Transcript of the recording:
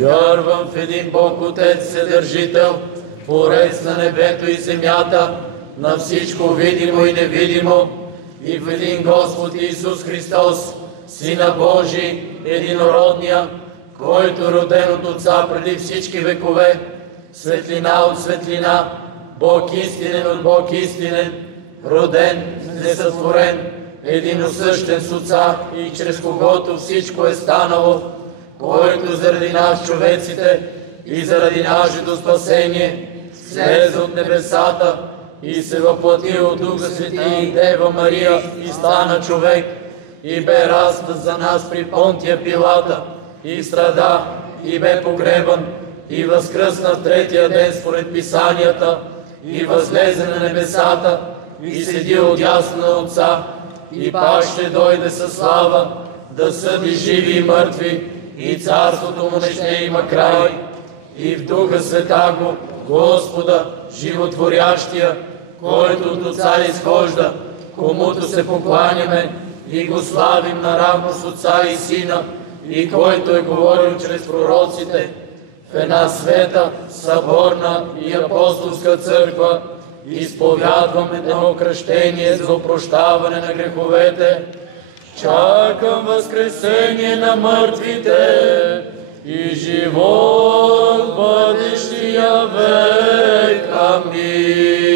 Вярвам в един Бог Отец Вседържител, Творец на небето и земята, на всичко видимо и невидимо, и в един Господ Исус Христос, Сина Божий, единородния, който роден от Отца преди всички векове, светлина от светлина, Бог истинен от Бог истинен, роден, несътворен, единосъщен с Отца и чрез когото всичко е станало, който заради нас човеците и заради нашето спасение слезе от небесата и се въплати от Духа Свети и Дева Мария и стана човек и бе разпът за нас при Понтия Пилата и страда и бе погребан и възкръсна в третия ден според Писанията и възлезе на небесата и седи отдясно на Отца и пак ще дойде със слава да съди живи и мъртви, и царството му не ще има край. И в Духа Святаго, Господа, животворящия, който от Отца изхожда, комуто се покланяме и го славим наравно с Отца и Сина, и който е говорил чрез пророците, в една света, съборна и апостолска църква, изповядваме едно кръщение за опрощаване на греховете. Чакам възкресение на мъртвите и живот бъдещия век. Амин.